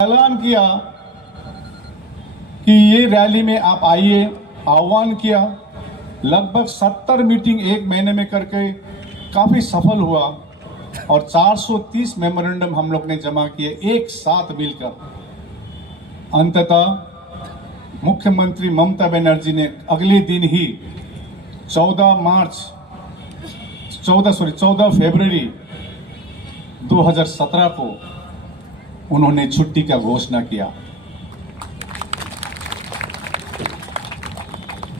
ऐलान किया कि ये रैली में आप आइए, आह्वान किया। लगभग 70 मीटिंग एक महीने में करके काफी सफल हुआ और 430 मेमोरेंडम हम लोग ने जमा किए एक साथ मिलकर। अंततः मुख्यमंत्री ममता बनर्जी ने अगले दिन ही 14 फरवरी 2017 को उन्होंने छुट्टी का घोषणा किया।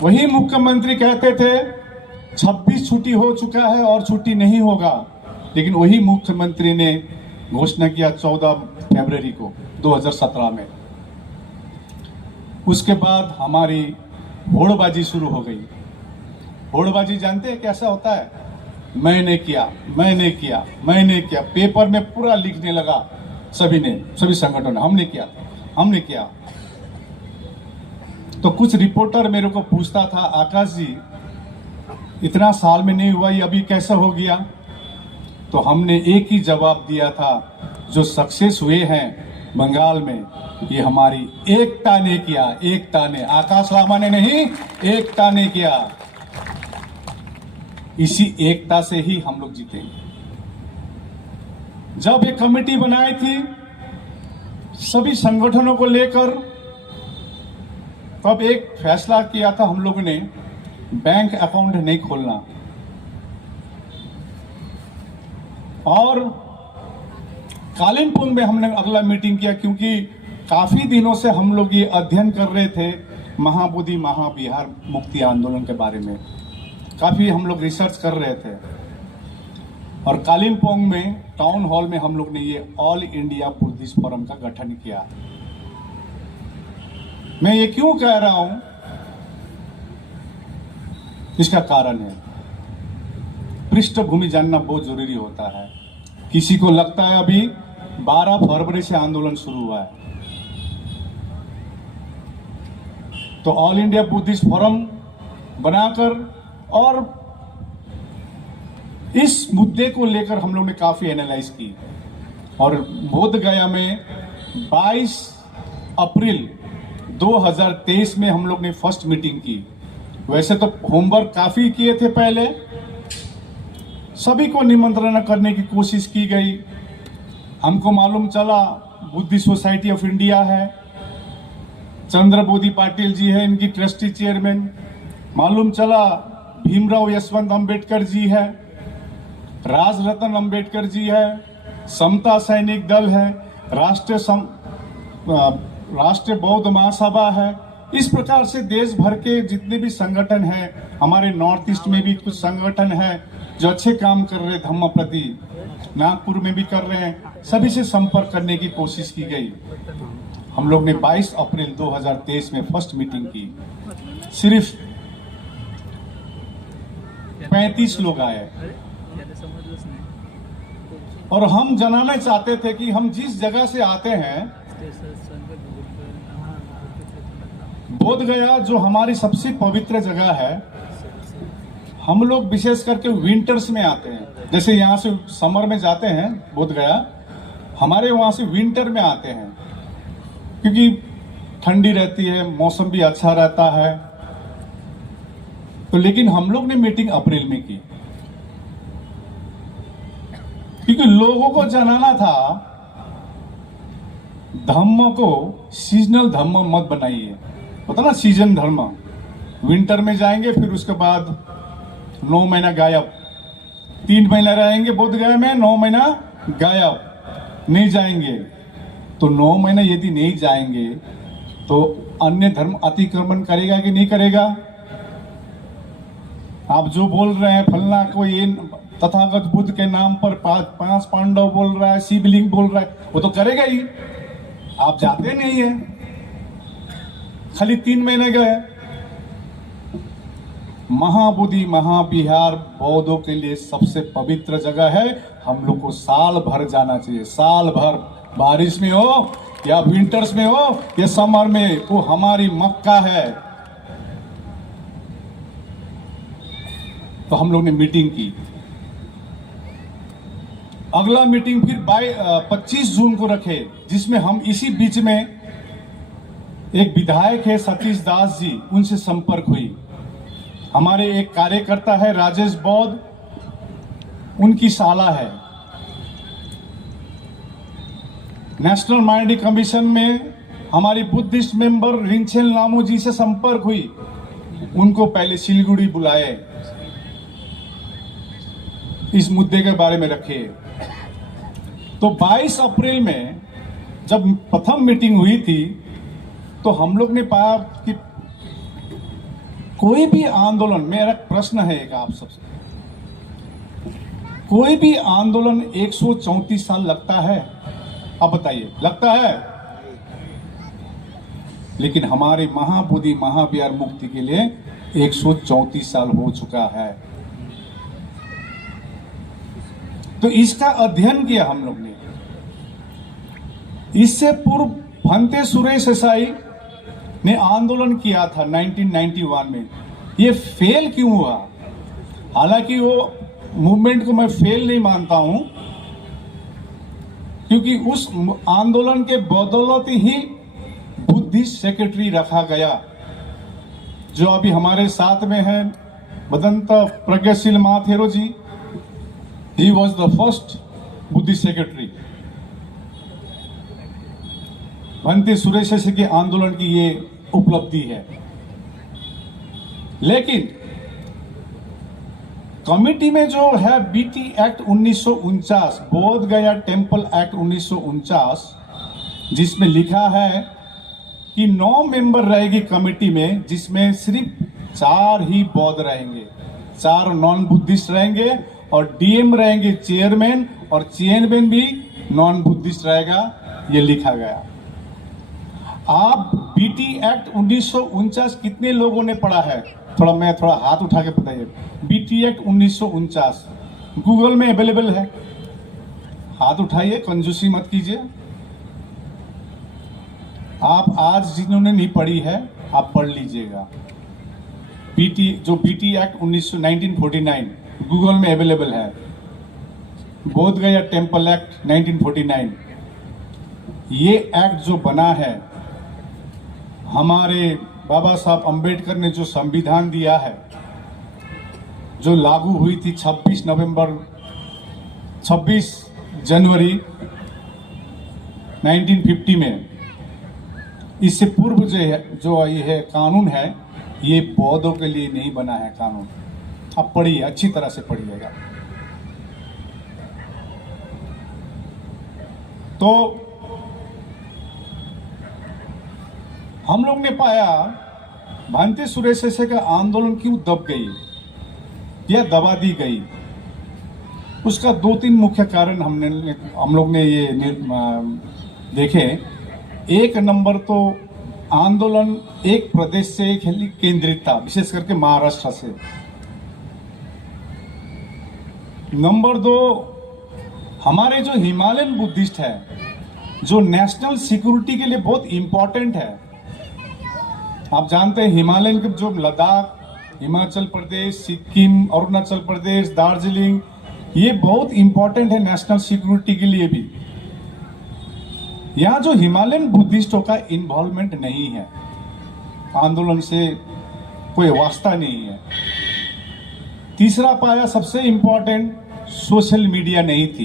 वही मुख्यमंत्री कहते थे 26 छुट्टी हो चुका है और छुट्टी नहीं होगा, लेकिन वही मुख्यमंत्री ने घोषणा किया 14 फरवरी को 2017 में। उसके बाद हमारी होड़बाजी शुरू हो गई। होड़बाजी जानते हैं कैसा होता है? मैंने किया, मैंने किया, मैंने किया, पेपर में पूरा लिखने लगा सभी संगठनों ने, हमने किया, हमने किया। तो कुछ रिपोर्टर मेरे को पूछता था, आकाश जी इतना साल में नहीं हुआ, ये अभी कैसा हो गया? तो हमने एक ही जवाब दिया था, जो सक्सेस हुए हैं बंगाल में, ये हमारी एकता ने किया, एकता ने, आकाश लामा ने नहीं, एकता ने किया। इसी एकता से ही हम लोग जीतेंगे। जब एक कमेटी बनाई थी सभी संगठनों को लेकर, तब एक फैसला किया था हम लोगों ने, बैंक अकाउंट नहीं खोलना। और कालिम्पोंग में हमने अगला मीटिंग किया, क्योंकि काफी दिनों से हम लोग ये अध्ययन कर रहे थे महाबोधि महाविहार मुक्ति आंदोलन के बारे में, काफी हम लोग रिसर्च कर रहे थे। और कालिम्पोंग में टाउन हॉल में हम लोग ने ये ऑल इंडिया बुद्धिस्ट फोरम का गठन किया। मैं ये क्यों कह रहा हूं, इसका कारण है, पृष्ठभूमि जानना बहुत जरूरी होता है। किसी को लगता है अभी 12 फरवरी से आंदोलन शुरू हुआ है, तो ऑल इंडिया बुद्धिस्ट फोरम बनाकर और इस मुद्दे को लेकर हम लोग ने काफी एनालाइज की। और बोध गया में 22 अप्रैल 2023 में हम लोग ने फर्स्ट मीटिंग की। वैसे तो होमवर्क काफी किए थे पहले, सभी को निमंत्रण करने की कोशिश की गई। हमको मालूम चला बुद्धिस्ट सोसाइटी ऑफ इंडिया है, चंद्रबोधि पाटिल जी है इनकी ट्रस्टी चेयरमैन, मालूम चला भीमराव यशवंत अंबेडकर जी है, राजरत्न अंबेडकर जी है, समता सैनिक दल है, राष्ट्रीय बौद्ध महासभा है। इस प्रकार से देश भर के जितने भी संगठन हैं, हमारे नॉर्थ ईस्ट में भी कुछ संगठन हैं जो अच्छे काम कर रहे हैं धम्म प्रति, नागपुर में भी कर रहे हैं, सभी से संपर्क करने की कोशिश की गई। हम लोग ने 22 अप्रैल 2023 में फर्स्ट मीटिंग की। सिर्फ 35 लोग आए और हम जनाना चाहते थे कि हम जिस जगह से आते हैं, बोध गया जो हमारी सबसे पवित्र जगह है, हम लोग विशेष करके विंटर्स में आते हैं। जैसे यहाँ से समर में जाते हैं बोध गया, हमारे वहां से विंटर में आते हैं, क्योंकि ठंडी रहती है, मौसम भी अच्छा रहता है। तो लेकिन हम लोग ने मीटिंग अप्रैल में की, क्योंकि लोगों को जनाना था धम्म को सीजनल धम्म मत बनाइए। पता ना, सीजन धर्म, विंटर में जाएंगे फिर उसके बाद 9 महीना गायब, 3 महीना रहेंगे बोध गया में, 9 महीना गायब, नहीं जाएंगे। तो 9 महीना यदि नहीं जाएंगे तो अन्य धर्म अतिक्रमण करेगा कि नहीं करेगा? आप जो बोल रहे हैं फलना को ये तथागत बुद्ध के नाम पर 5 पांडव बोल रहा है, शिवलिंग बोल रहा है, वो तो करेगा ही। आप जाते नहीं है, खाली 3 महीने गए। महाबोधि महाविहार बौद्धों के लिए सबसे पवित्र जगह है। हम लोग को साल भर जाना चाहिए, साल भर, बारिश में हो या विंटर्स में हो या समर में, वो हमारी मक्का है। तो हम लोग ने मीटिंग की अगला मीटिंग फिर 25 जून को रखे, जिसमें हम इसी बीच में एक विधायक है सतीश दास जी, उनसे संपर्क हुई। हमारे एक कार्यकर्ता है राजेश बौद्ध, उनकी साला है। नेशनल माइनॉरिटी कमीशन में हमारी बुद्धिस्ट मेंबर रिंचेल नामो जी से संपर्क हुई, उनको पहले सिलीगुड़ी बुलाए, इस मुद्दे के बारे में रखे। तो 22 अप्रैल में जब प्रथम मीटिंग हुई थी तो हम लोग ने पाया कि कोई भी आंदोलन, मेरा प्रश्न है एक आप सबसे, कोई भी आंदोलन 134 साल लगता है? अब बताइए, लगता है? लेकिन हमारे महाबोधि महाविहार मुक्ति के लिए 134 साल हो चुका है। तो इसका अध्ययन किया हम लोग ने। इससे पूर्व भंते सुरेश देसाई ने आंदोलन किया था 1991 में। ये फेल क्यों हुआ? हालांकि वो मूवमेंट को मैं फेल नहीं मानता हूं, क्योंकि उस आंदोलन के बदौलत ही बुद्धिस्ट सेक्रेटरी रखा गया, जो अभी हमारे साथ में है, Bhadant Pragyasheel Mahathero ji. He was the first Buddhist secretary. Bhante Suresh Desai के आंदोलन की ये उपलब्धि है। लेकिन कमिटी में जो है बीटी एक्ट 1949, बोध गया टेम्पल एक्ट 1949, जिसमें लिखा है कि 9 मेंबर रहेगी कमिटी में, जिसमें सिर्फ 4 ही बौद्ध रहेंगे, 4 नॉन बुद्धिस्ट रहेंगे, और डीएम रहेंगे चेयरमैन, और चेयरमैन भी नॉन बुद्धिस्ट रहेगा, ये लिखा गया। आप बीटी एक्ट 1949 कितने लोगों ने पढ़ा है? थोड़ा हाथ उठा के बताइए। बीटी एक्ट 1949 गूगल में अवेलेबल है, हाथ उठाइए, कंजूसी मत कीजिए। आप आज जिन्होंने नहीं पढ़ी है, आप पढ़ लीजिएगा। बीटी एक्ट 1949 गूगल में अवेलेबल है। बोध गया टेम्पल एक्ट 1949, ये एक्ट जो बना है, हमारे बाबा साहब अंबेडकर ने जो संविधान दिया है, जो लागू हुई थी 26 जनवरी 1950 में, इससे पूर्व जो ये कानून है, ये बौद्धों के लिए नहीं बना है कानून। आप पढ़िए, अच्छी तरह से पढ़िएगा। तो हम लोग ने पाया भंते सुरेश देसाई का आंदोलन क्यों दब गई या दबा दी गई। उसका 2-3 मुख्य कारण हम लोग ने ये देखे। एक नंबर तो आंदोलन एक प्रदेश से केंद्रित था, विशेष करके महाराष्ट्र से। नंबर 2, हमारे जो हिमालयन बुद्धिस्ट है, जो नेशनल सिक्योरिटी के लिए बहुत इंपॉर्टेंट है। आप जानते हैं हिमालयन के जो लद्दाख, हिमाचल प्रदेश, सिक्किम, अरुणाचल प्रदेश, दार्जिलिंग, ये बहुत इंपॉर्टेंट है नेशनल सिक्योरिटी के लिए भी। यहाँ जो हिमालयन बुद्धिस्टों का इन्वॉल्वमेंट नहीं है, आंदोलन से कोई वास्ता नहीं है। तीसरा पाया सबसे इंपॉर्टेंट, सोशल मीडिया नहीं थी।